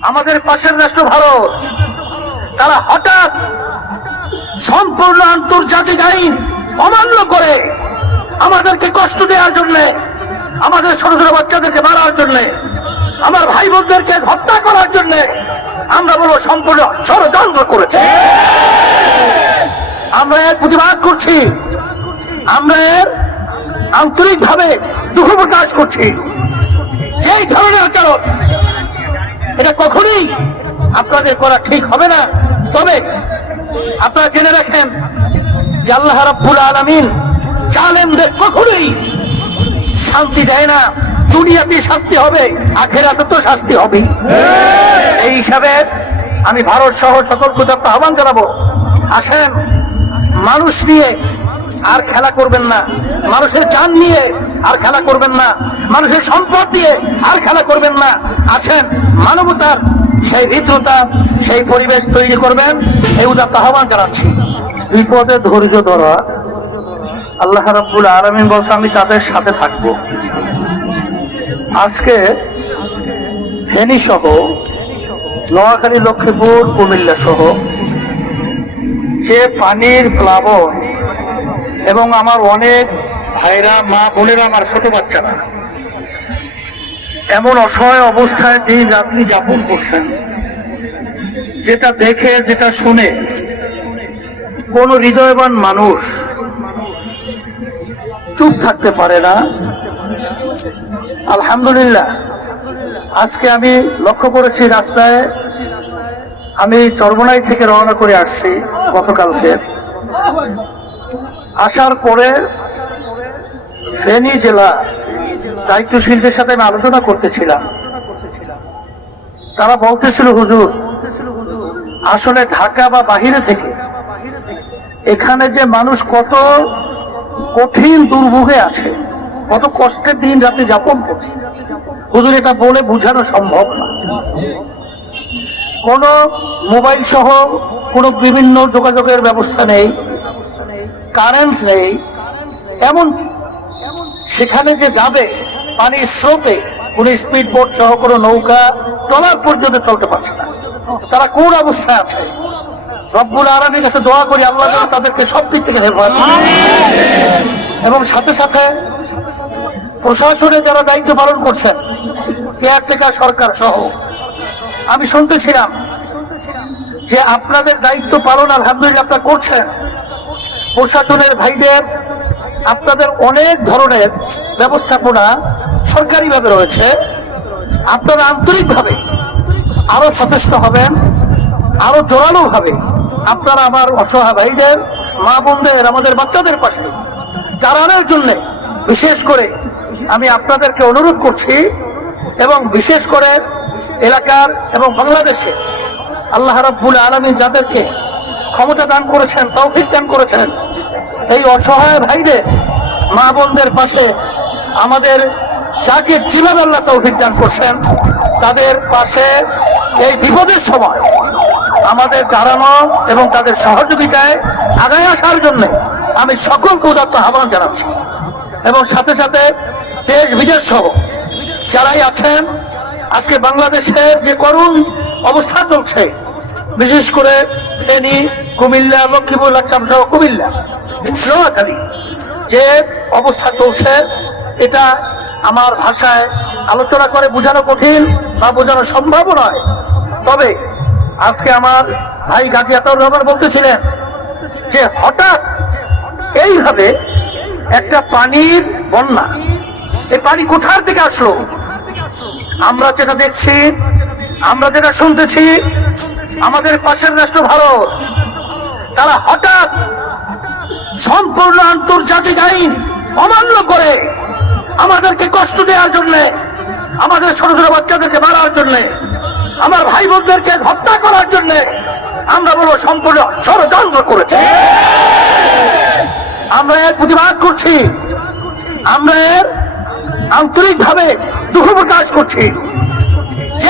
আমাদের পাশের রাষ্ট্র ভারত। তারা হঠাৎ সম্পূর্ণ আন্তর্জাতিক আইন অমান্য করে আমাদেরকে কষ্ট দেওয়ার জন্য, আমাদের ছোট ছোট বাচ্চাদেরকে মারার জন্য, আমার ভাই বোনদেরকে হত্যা করার জন্য আমরা বলব সম্পূর্ণ ষড়যন্ত্র করেছে। আমরা এর প্রতিবাদ করছি। আমরা এর আন্তরিকভাবে দুঃখ প্রকাশ করছি। যেই ধরনের আচরণ এটা কখনোই আপনাদের করা ঠিক হবে না। তবে আপনারা জেনে রাখেন যে আল্লাহ রাব্বুল আলামিন জালেমদের কখনোই শান্তি দেয় না। দুনিয়াতে শাস্তি হবে, আখেরাতে তো শাস্তি হবে এই হিসাবে আমি ভারত সহ সকল কোথাও আহ্বান জানাব। আসেন, মানুষ নিয়ে আর খেলা করবেন না। মানুষের জান নিয়ে আর খেলা করবেন না। মানুষের সম্পদ দিয়ে আর খেলা করবেন না। আসেন, মানবতার সেই হৃদ্রতা সেই পরিবেশ তৈরি করবেন। এই উদাত্ত আহ্বান জানাচ্ছি। বিপদে ধৈর্য ধরা, আল্লাহ রাব্বুল আলামিন বলছে, আমি তাদের সাথে থাকব। আজকে ফেনী সহ নোয়াখালী, লক্ষ্মীপুর, কুমিল্লা সহ যে পানির প্লাবন এবং আমার অনেক ভাইরা, মা বোনেরা, আমার ছোট বাচ্চারা এমন অসহায় অবস্থায় দিন রাত্রি যাপন করছেন। যেটা দেখে, যেটা শুনে কোন হৃদয়বান মানুষ চুপ থাকতে পারে না। আলহামদুলিল্লাহ, আজকে আমি লক্ষ্য করেছি রাস্তায় আমি চরবনাই থেকে রওনা করে আসছি গতকালকে। আসার পরে ফেনী জেলা দায়িত্বশীলদের সাথে আমি আলোচনা করতেছিলাম। তারা বলতেছিল, হুজুর, আসলে ঢাকা বা বাহিরে থেকে এখানে যে মানুষ কত কঠিন দুর্ভোগে আছে, কত কষ্টের দিন রাতে যাপন করছে। হুজুর, এটা বলে বোঝানো সম্ভব না। কোনো মোবাইল সহ কোনো বিভিন্ন যোগাযোগের ব্যবস্থা নেই, কারেন্ট নেই এমন সেখানে যে যাবে, পানির স্রোতে কোন স্পিড বোট সহ কোনো নৌকা ট্রলার পর্যন্ত চলতে পারছে না। তারা কোন অবস্থায় আছে? রব্বুল আলমীর কাছে দোয়া করি, আল্লাহ তাদেরকে সব দিক থেকে হেফাজত এবং সাথে সাথে প্রশাসনে যারা দায়িত্ব পালন করছেন কেয়ারটেকার সরকার সহ, আমি শুনতেছিলাম যে আপনাদের দায়িত্ব পালন আলহামদুলিল্লাহ আপনারা করছেন। প্রশাসনের ভাইদের আপনাদের অনেক ধরনের ব্যবস্থাপনা সরকারিভাবে রয়েছে। আপনারা আন্তরিকভাবে আরও সচেষ্ট হবেন, আরও জোরালো ভাবে আপনারা আমার অসহায় ভাইদের, মা বোনদের, আমাদের বাচ্চাদের পাশে দাঁড়ানোর জন্য বিশেষ করে আমি আপনাদেরকে অনুরোধ করছি এবং বিশেষ করে এলাকার এবং বাংলাদেশে আল্লাহ রাব্বুল আলমী যাদেরকে ক্ষমতা দান করেছেন, তৌফিক দান করেছেন এই অসহায় ভাইদের, মা বোনদের পাশে আমাদের যাকে জীবন আল্লাহ তৌফিক দান করছেন, তাদের পাশে এই বিপদের সময় আমাদের দাঁড়ানো এবং তাদের সহযোগিতায় আগায় আসার জন্য আমি সকলকে উদাত্ত আহ্বান জানাচ্ছি। এবং সাথে সাথে দেশ বিদেশ সহ যারাই আছেন, আজকে বাংলাদেশের যে করুণ অবস্থা চলছে, বিশেষ করে তিনি কুমিল্লা, লক্ষ্মীপুর, লাকসাম সহ কুমিল্লা নোয়াখালী যে অবস্থা চলছে, এটা আমার ভাষায় আলোচনা করে বোঝানো কঠিন বা বোঝানো সম্ভব নয়। তবে আজকে আমার ভাই গাজী আতাউর রহমান বলতেছিলেন যে হঠাৎ এইভাবে একটা পানির বন্যা, এই পানি কোথার থেকে আসলো? আমরা যেটা দেখছি, আমরা যেটা শুনতেছি, আমাদের পাশের রাষ্ট্র ভারত, তারা হঠাৎ সম্পূর্ণ আন্তর্জাতিক আইন অমান্য করে আমাদেরকে কষ্ট দেওয়ার জন্য, আমাদের ছোট ছোট বাচ্চাদেরকে মারার জন্য, আমার ভাই বোনদেরকে হত্যা করার জন্য আমরা বলব সম্পূর্ণ ষড়যন্ত্র করেছে। আমরা এর প্রতিবাদ করছি। আমরা এর আন্তরিকভাবে দুঃখ প্রকাশ করছি।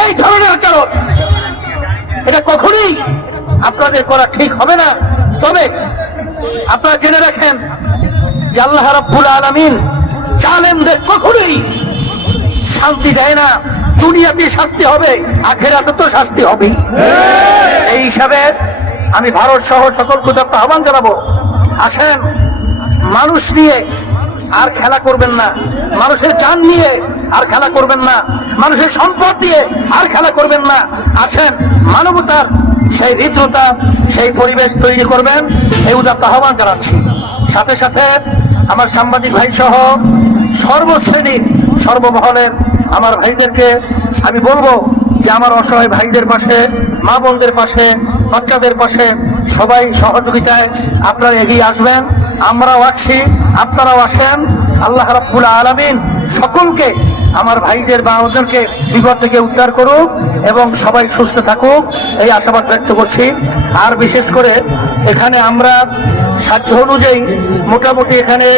এই ধরনের আচরণ, এটা কখনোই আপনাদের করা ঠিক হবে না। তবে আপনারা জেনে রাখেন যে আল্লাহ রাব্বুল আলামিন জালেমদের কখনোই শান্তি দেয় না। দুনিয়াতে শাস্তি হবে, আখেরাতে তো শাস্তি হবে এই হিসাবে আমি ভারত সহ সকল কোথাও আহ্বান জানাব। আসেন, মানুষ নিয়ে আর খেলা করবেন না। মানুষের চান নিয়ে আর খেলা করবেন না। মানুষের সম্পদ দিয়ে আর খেলা করবেন না। আসেন, মানবতার সেই হৃদ্রতা, সেই পরিবেশ তৈরি করবেন। এই উদাত্ত আহ্বান জানাচ্ছি। সাথে সাথে আমার সাংবাদিক ভাই সহ সর্বশ্রেণীর সর্বমহলের আমার ভাইদেরকে আমি বলব যে আমার অসহায় ভাইদের পাশে, মা বোনদের পাশে বাচ্চাদের পাশে সবাই সহযোগিতায় আপনারা এগিয়ে আসবেন, আমরাও আসছি, আপনারাও আসেন। আল্লাহ রাব্বুল আলামিন সকলকে, আমার ভাইদের বা ওদেরকে বিপদ থেকে উদ্ধার করুক এবং সবাই সুস্থ থাকুক, এই আশাবাদ ব্যক্ত করছি। আর বিশেষ করে এখানে আমরা সাধ্য অনুযায়ী মোটামুটি এখানে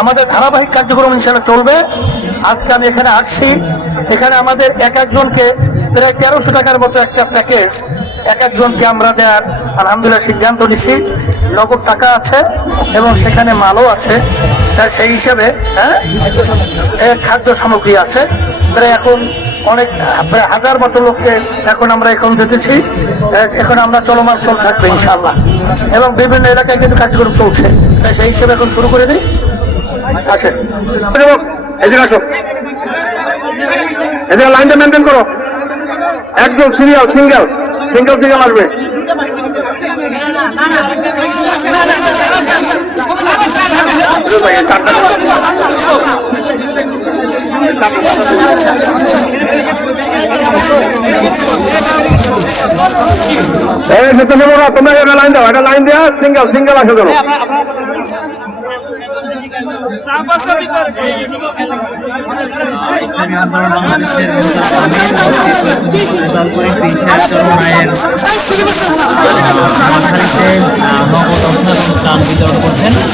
আমাদের ধারাবাহিক কার্যক্রম ইনশাল্লাহ চলবে। আজকে আমি এখানে আসছি। এখানে আমাদের এক একজনকে প্রায় তেরোশো টাকার মতো একটা প্যাকেজ এক একজনকে আমরা দেওয়ার আলহামদুলিল্লাহ সিদ্ধান্ত নিচ্ছি নগদ টাকা আছে এবং সেখানে মালও আছে। সেই হিসাবে হ্যাঁ খাদ্য সামগ্রী আছে। প্রায় এখন অনেক প্রায় হাজার মতো লোককে এখন আমরা এখন দেখেছি এ, এখন আমরা চলমান চল থাকবে ইনশাল্লাহ এবং বিভিন্ন এলাকায় কিন্তু কার্যক্রম চলছে। তাই সেই হিসেবে এখন শুরু করে দিই। আছে এদিকে আসো। এদিকে লাইনটা মেনটেন করো। একদম সিরিয়াল সিঙ্গেল সিঙ্গেল সিঙ্গেল আসবে। তোমরা লাইন দাও এটা লাইন দেওয়া সিঙ্গেল সিঙ্গেল আসে ধরো।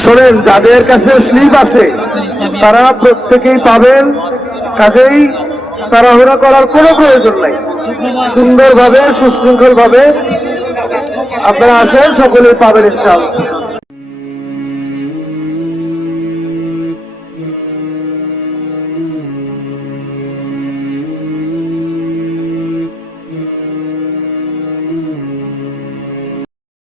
শোনেন, যাদের কাছে স্লিপ আছে, তারা প্রত্যেকেই পাবেন, কাজেই তাড়াহুড়া করার কোনো প্রয়োজন নাই। সুন্দরভাবে সুশৃঙ্খল ভাবে আপনারা আসেন, সকলেই পাবেন, ইনশাআল্লাহ।